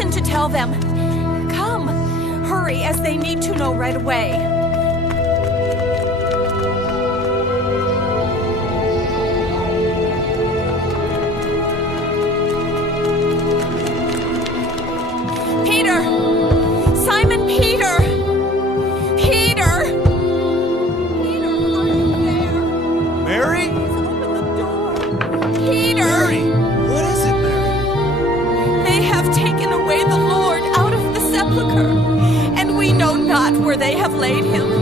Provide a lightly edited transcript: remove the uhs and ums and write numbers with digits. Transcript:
Hasten to tell them. Come, hurry, as they need to know right away. Peter! Simon Peter! Peter! Peter, are you there? Mary? Please open the door. Peter! Mary! What is it, Mary? They have taken away the Lord out of the sepulchre, and we know not where they have laid him.